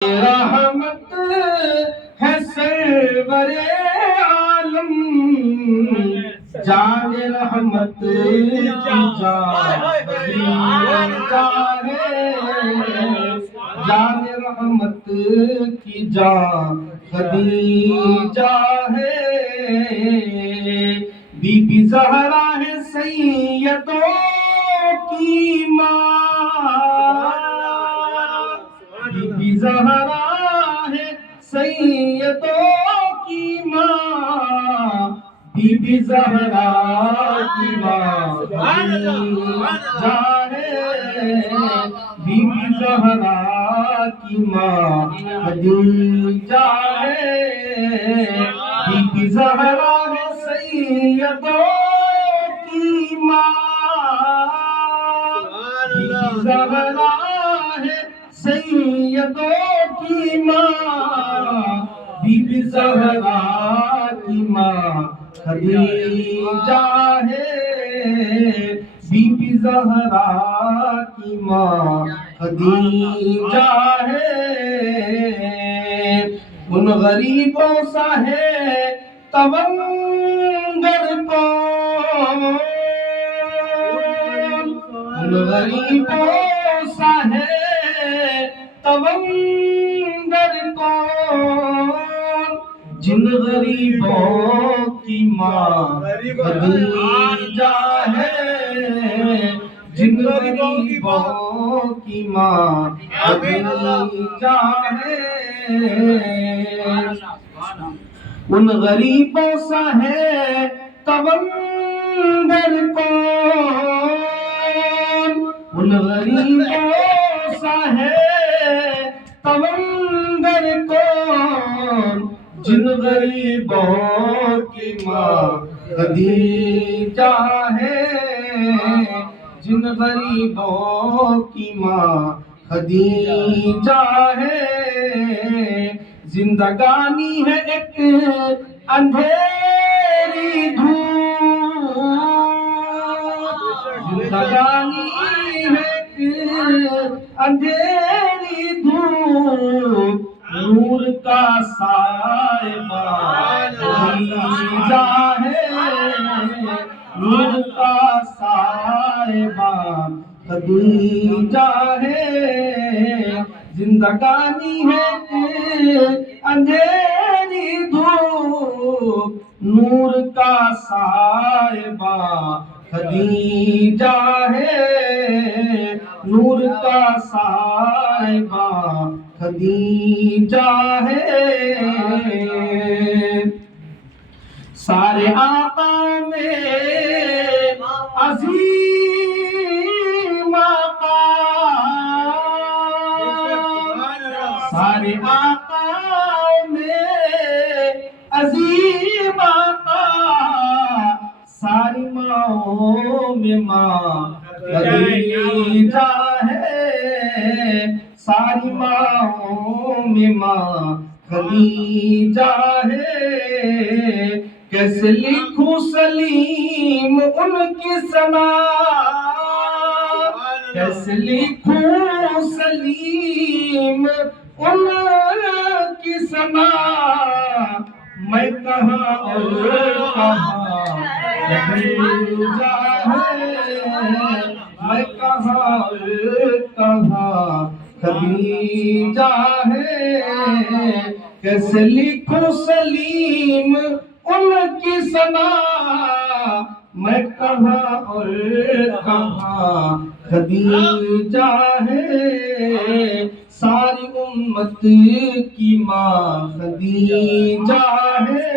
رحمت ہے سرور عالم، جان رحمت کی جان جان رحمت کی جان خدیجہ ہے، بی بی زہرا ہے سیدوں کی ماں، بی بی زہرا ہے سیدوں کی ماں، بی بی زہرا کی ماں خدیجہ ہے، بی بی زہرا کی ماں خدیجہ ہے، بی بی زہرا ہے سیدوں کی ماں، بی بی زہرا ہے سیدوں کی ماں، بی بی زہرا کی ماں خدیجہ ہے، بی بی زہرا کی ماں خدیجہ ہے، ان غریبوں سا ہے تونگر کون، ان غریبوں سا ہے تونگر کون، جن غریبوں کی ماں خدیجہ ہے، جن غریبوں کی ماں خدیجہ ہے، ان غریبوں سا ہے تونگر کون، ان غریبوں سا ہے تونگر کون، جن غریبوں کی ماں خدیجہ ہے، جن غریبوں کی ماں خدیجہ ہے، زندگانی ہے ایک اندھیری دھوپ، زندگانی ہے ایک اندھیری دھوپ، نور کا سائبہ خدیجہ ہے، نور کا سائبہ خدیجہ ہے، زندگانی ہے اندھیری دھوپ، نور کا سائبہ خدیجہ ہے، نور کا سائبہ خدیجہ ہے، سارے آقا میں عظیم آقا، سارے آقا میں عظیم آقا، ساری ماؤں میں ماں خدیجہ ہے، ساری ماؤں میں ماں خدیجہ ہے، کیسے لکھوں سلیم ان کی ثنا، کیسے لکھوں سلیم ان کی ثنا، میں کہاں اور کہاں خدیجہ ہے، میں کہاں اور کہاں خدیجہ ہے، کیسے لکھوں سلیم ان کی ثنا، میں کہاں اور کہاں خدیجہ ہے، ساری امت کی ماں خدیجہ ہے۔